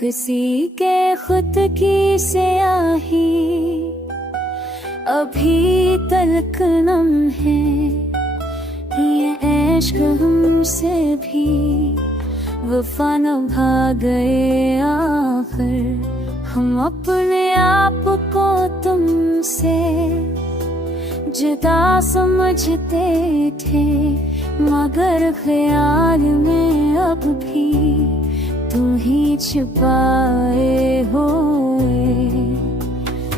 किसी के खुद की स्याही अभी तलक नम है। ये इश्क हमसे भी वफा निभा गए आखिर। हम अपने आप को तुमसे जुदा समझते थे, मगर ख्याल में अब भी तुम ही छुपाए हुए।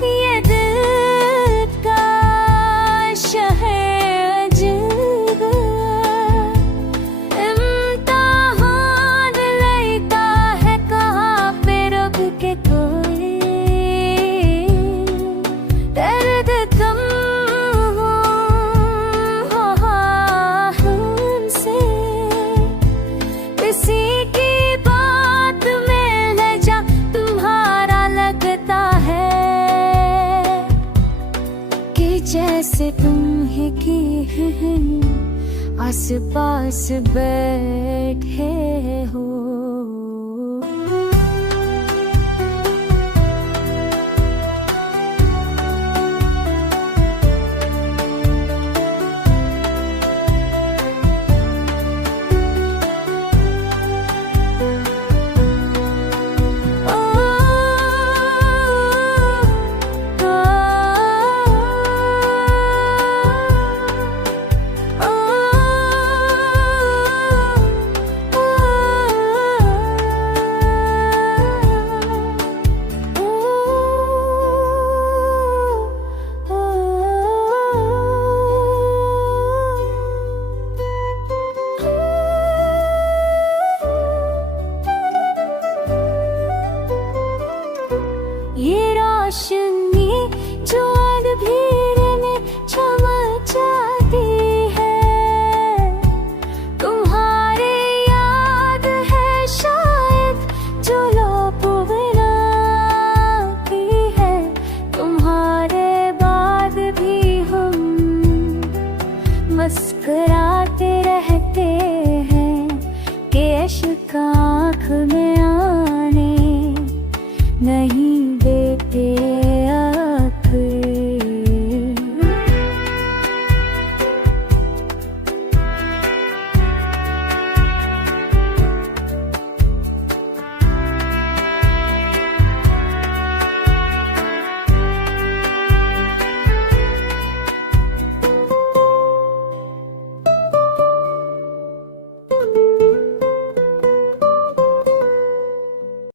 ये दिल का शहर अजब इम्तिहान लेता है, कहाँ पे रुक के कोई दर्द कम हमसे। किसी की जैसे तुम ही की हैं आस पास बैठे हो।